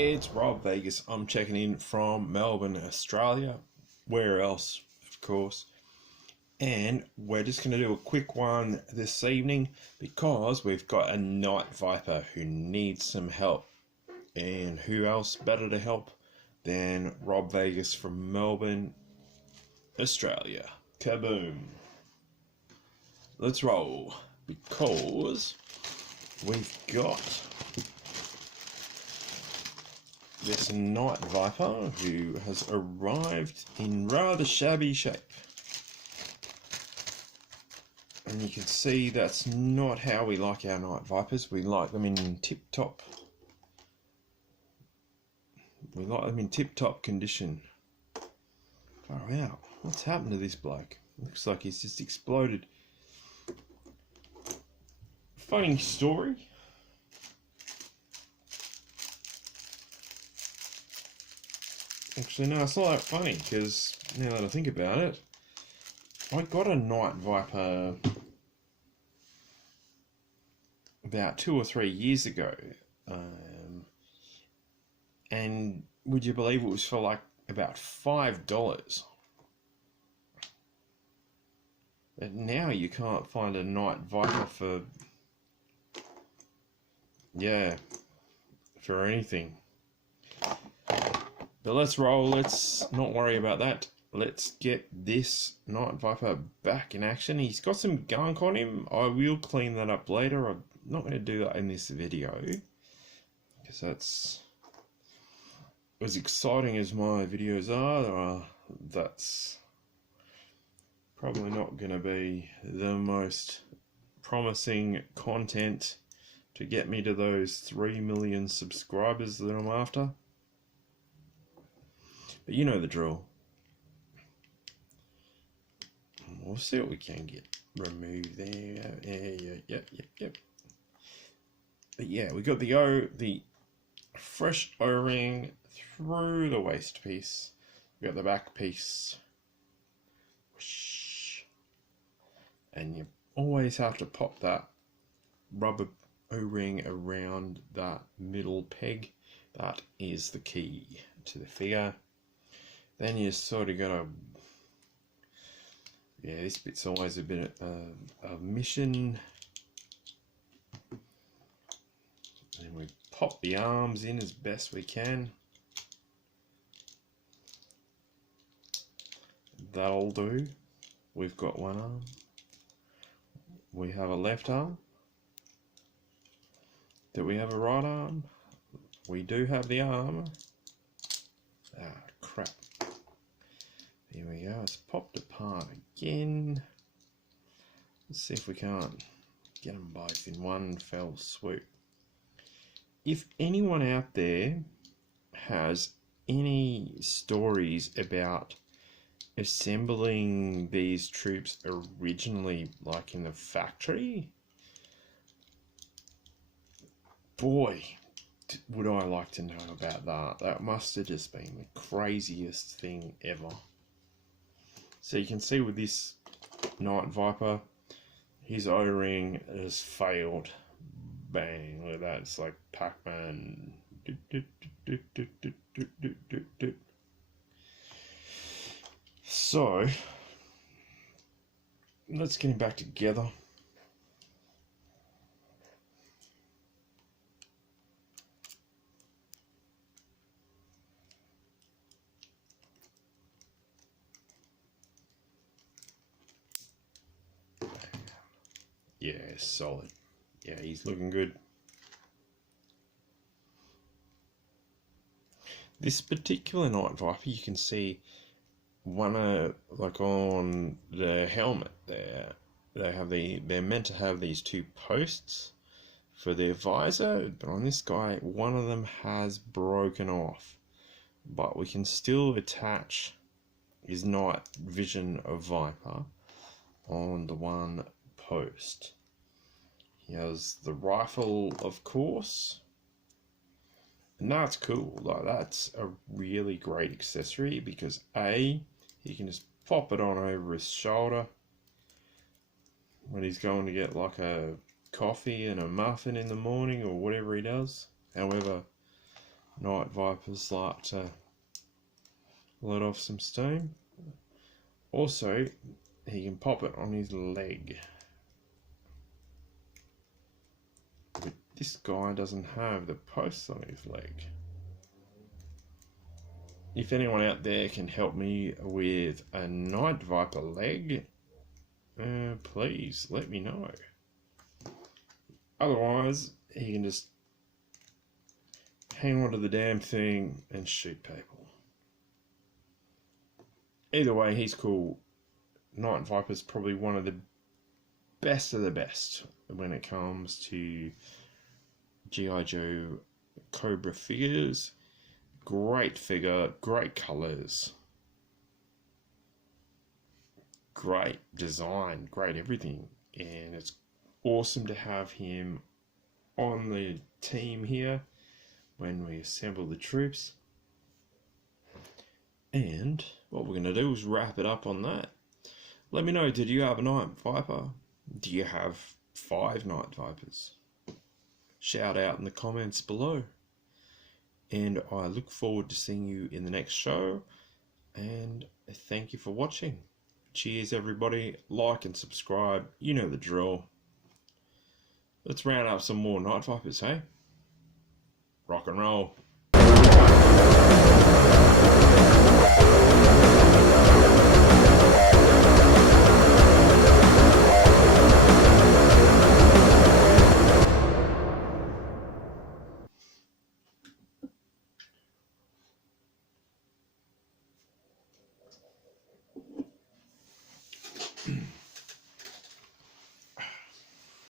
It's Rob Vegas. I'm checking in from Melbourne, Australia. Where else, of course. And we're just going to do a quick one this evening because we've got a night viper who needs some help. And who else better to help than Rob Vegas from Melbourne, Australia. Kaboom. Let's roll because we've got this night viper who has arrived in rather shabby shape, and you can see that's not how we like our night vipers. We like them in tip-top condition. Far out. What's happened to this bloke? Looks like he's just exploded. Funny story. Actually, no, it's not that funny, because now that I think about it, I got a night viper about 2 or 3 years ago, and would you believe it was for like about $5? But now you can't find a night viper for anything. But let's roll, let's not worry about that. Let's get this night viper back in action. He's got some gunk on him. I will clean that up later. I'm not going to do that in this video, because that's as exciting as my videos are. That's probably not going to be the most promising content to get me to those 3 million subscribers that I'm after. But you know the drill. We'll see what we can get removed there. Yep. But yeah, we got the fresh O-ring through the waist piece. We got the back piece. Whoosh. And you always have to pop that rubber O-ring around that middle peg. That is the key to the figure. Then you sort of gotta, this bit's always a bit of a mission. And we pop the arms in as best we can. That'll do. We've got one arm. We have a left arm. Do we have a right arm? We do have the arm. Ah, crap. Here we go, it's popped apart again. Let's see if we can't get them both in one fell swoop. If anyone out there has any stories about assembling these troops originally, like in the factory, boy, would I like to know about that. That must have just been the craziest thing ever. So you can see with this night viper, his O-ring has failed. Bang, look at that, it's like Pac-Man. So, let's get him back together. Yeah, solid. Yeah, he's looking good. This particular night viper, you can see one like on the helmet there. They're meant to have these two posts for their visor, but on this guy, one of them has broken off. But we can still attach his night vision of viper on the one post. He has the rifle, of course, and that's cool. Like, that's a really great accessory because A, he can just pop it on over his shoulder when he's going to get like a coffee and a muffin in the morning or whatever he does. However night vipers like to let off some steam. Also, he can pop it on his leg. But this guy doesn't have the posts on his leg. If anyone out there can help me with a night viper leg, please let me know. Otherwise, he can just hang on to the damn thing and shoot people. Either way, he's cool. Night Viper's probably one of the best when it comes to GiJoe Cobra figures. Great figure, great colours, great design, great everything, and it's awesome to have him on the team here when we assemble the troops. And what we're going to do is wrap it up on that. Let me know, did you have a Night Viper? Do you have 5 Night Vipers? Shout out in the comments below. And I look forward to seeing you in the next show. And thank you for watching. Cheers everybody. Like and subscribe. You know the drill. Let's round up some more Night Vipers, hey? Rock and roll.